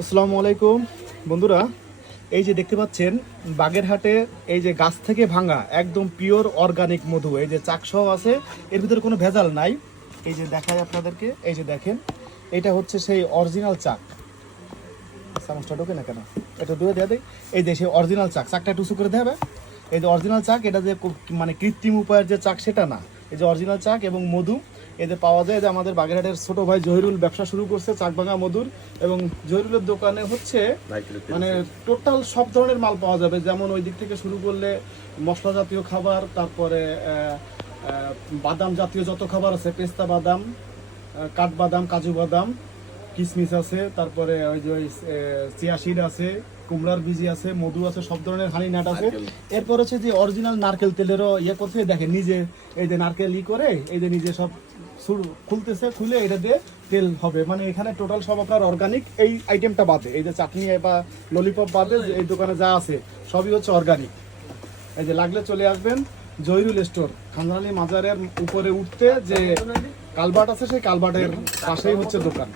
আসসালামু আলাইকুম বন্ধুরা, এই যে দেখতে পাচ্ছেন বাগেরহাটে এই যে গাছ থেকে ভাঙা একদম পিওর অর্গানিক মধু, এই যে চাকসহ আছে, এর ভিতরে কোনো ভেজাল নাই। এই যে দেখাই আপনাদেরকে, এই যে দেখেন এটা হচ্ছে সেই অরিজিনাল চাক। চামচটা ঢোকে না কেন, এটা দূরে দেওয়া দেয়। এই যে সেই অরিজিনাল চাক, চাকটা একটু উঁচু করে দেবে। এই যে অরিজিনাল চাক, এটা যে মানে কৃত্রিম উপায়ের যে চাক সেটা না, এই যে অরিজিনাল চাক এবং মধু এদের পাওয়া যায়। যে আমাদের বাগেরহাটের ছোট ভাই জহিরুল ব্যবসা শুরু করছে চাক ভাঙা মধুর, এবং জহিরুলের দোকানে হচ্ছে মানে টোটাল সব ধরনের মাল পাওয়া যাবে। যেমন ওই দিক থেকে শুরু করলে মশলা জাতীয় খাবার, তারপরে বাদাম জাতীয় যত খাবার আছে, পেস্তা বাদাম, কাঠবাদাম, কাজু বাদাম, কিশমিশ আছে, তারপরে ওই যে চিয়া সিড আছে, কুমড়ার বীজি আছে, মধু আছে, সব ধরনের হানি নাট আছে। এরপর হচ্ছে যে অরিজিনাল নারকেল তেলেরও ইয়ে করতে দেখেন, নিজে এই যে নারকেল করে এই যে নিজে সব খুলতেছে, খুলে এটা দিয়ে তেল হবে। মানে এখানে টোটাল সব আপনার অর্গানিক, এই আইটেমটা বাদে, এই যে চাটনি বা ললিপপ বাদে এই দোকানে যা আছে সবই হচ্ছে অর্গানিক। এই যে লাগলে চলে আসবেন জহিরুল স্টোর, খানজানি মাজারের উপরে উঠতে যে কালভার্ট আছে, সেই কালভার্টের পাশেই হচ্ছে দোকান।